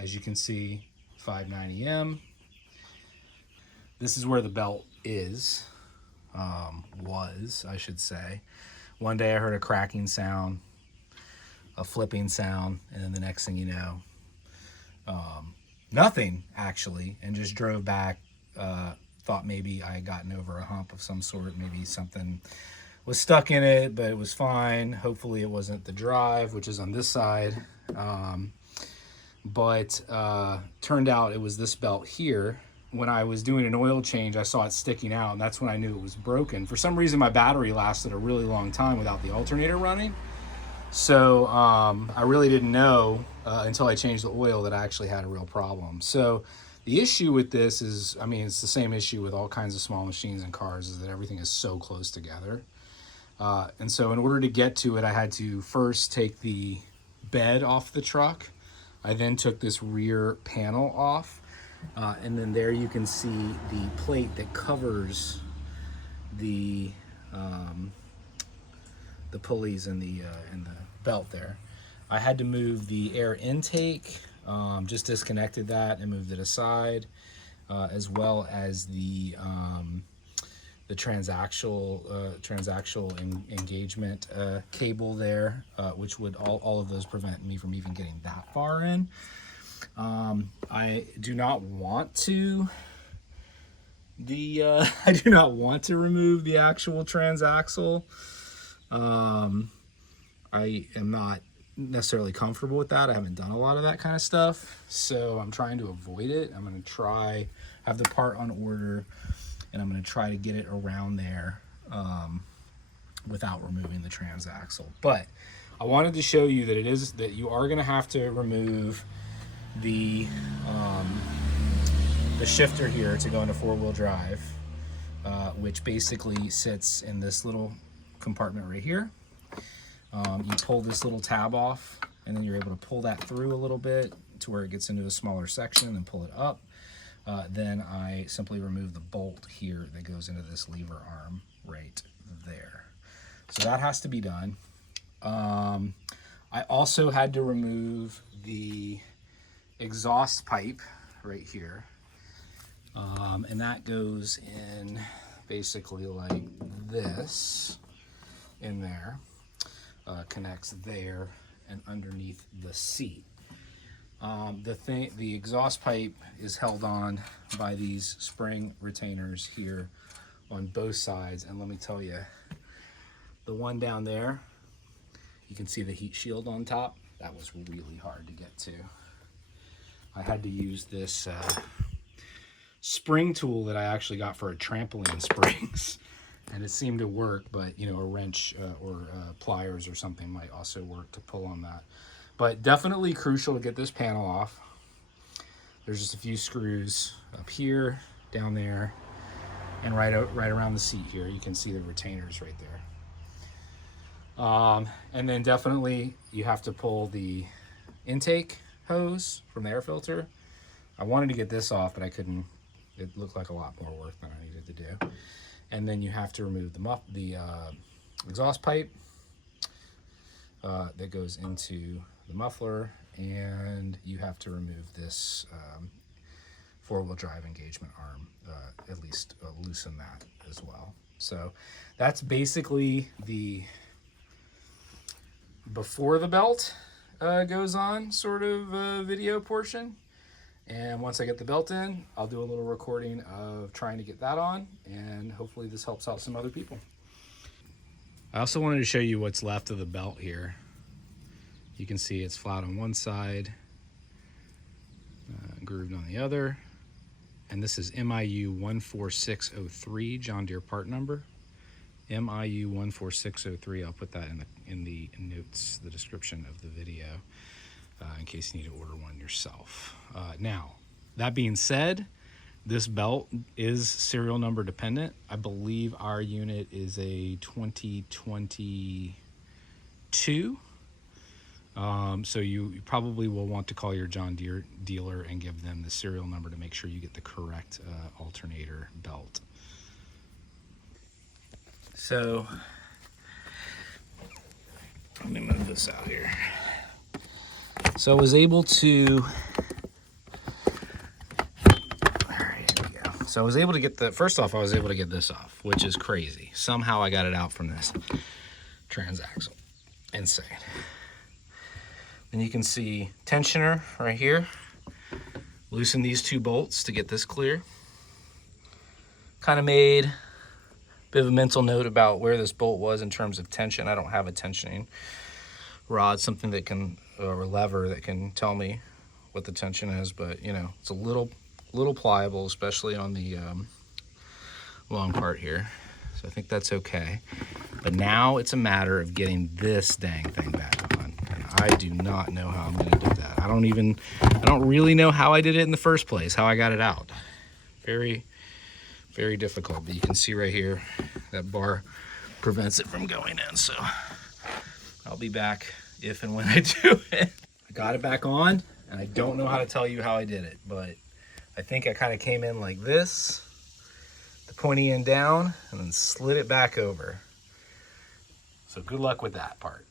as you can see, 590M. This is where the belt is, was, I should say. One day I heard a cracking sound, a flipping sound, and then the next thing you know, nothing actually, and just drove back, thought maybe I had gotten over a hump of some sort, maybe something was stuck in it, but it was fine. Hopefully it wasn't the drive, which is on this side. But turned out it was this belt here. When I was doing an oil change, I saw it sticking out, and that's when I knew it was broken. For some reason, my battery lasted a really long time without the alternator running. So I really didn't know until I changed the oil that I actually had a real problem. So the issue with this is, I mean, it's the same issue with all kinds of small machines and cars, is that everything is so close together. And so in order to get to it, I had to first take the bed off the truck. I then took this rear panel off. And then there you can see the plate that covers the pulleys and the belt there. I had to move the air intake, just disconnected that and moved it aside, as well as the transactional engagement cable there, which would all of those prevent me from even getting that far in. I do not want to I do not want to remove the actual transaxle. I am not necessarily comfortable with that. I haven't done a lot of that kind of stuff, so I'm trying to avoid it. I'm going to have the part on order, and I'm going to try to get it around there without removing the transaxle. But I wanted to show you that you are going to have to remove the shifter here to go into four-wheel drive, which basically sits in this little compartment right here. You pull this little tab off, and then you're able to pull that through a little bit to where it gets into a smaller section and then pull it up. Then I simply remove the bolt here that goes into this lever arm right there. So that has to be done. I also had to remove the exhaust pipe right here, and that goes in basically like this in there, connects there and underneath the seat. The exhaust pipe is held on by these spring retainers here on both sides, and let me tell you, the one down there, you can see the heat shield on top. That was really hard to get to. I had to use this spring tool that I actually got for a trampoline springs, and it seemed to work, but you know, a wrench or pliers or something might also work to pull on that. But definitely crucial to get this panel off. There's just a few screws up here, down there, and right around the seat here. You can see the retainers right there. And then definitely you have to pull the intake hose from the air filter. I wanted to get this off, but I couldn't. It looked like a lot more work than I needed to do. And then you have to remove the exhaust pipe that goes into the muffler, and you have to remove this four-wheel drive engagement arm, at least loosen that as well. So that's basically the before the belt goes on sort of video portion. And once I get the belt in, I'll do a little recording of trying to get that on, and hopefully this helps out some other people. I also wanted to show you what's left of the belt here. You can see it's flat on one side, grooved on the other. And this is MIU 14603, John Deere part number. MIU 14603. I'll put that in the notes, the description of the video, in case you need to order one yourself. Now, that being said, this belt is serial number dependent. I believe our unit is a 2022. So you probably will want to call your John Deere dealer and give them the serial number to make sure you get the correct alternator belt. So let me move this out here. So I was able to So I was able to get first off, I was able to get this off, which is crazy. Somehow I got it out from this transaxle. Insane. Then you can see tensioner right here. Loosen these 2 bolts to get this clear. Kind of made a bit of a mental note about where this bolt was in terms of tension. I don't have a tensioning rod, something that can, or a lever that can tell me what the tension is, but you know, it's a little pliable, especially on the long part here. So I think that's okay. But now it's a matter of getting this dang thing back on. And I do not know how I'm gonna do that. I don't really know how I did it in the first place, how I got it out. Very, very difficult. But you can see right here, that bar prevents it from going in. So I'll be back if and when I do it. I got it back on, and I don't know how to tell you how I did it, but I think I kind of came in like this, the pointy end down, and then slid it back over. So good luck with that part.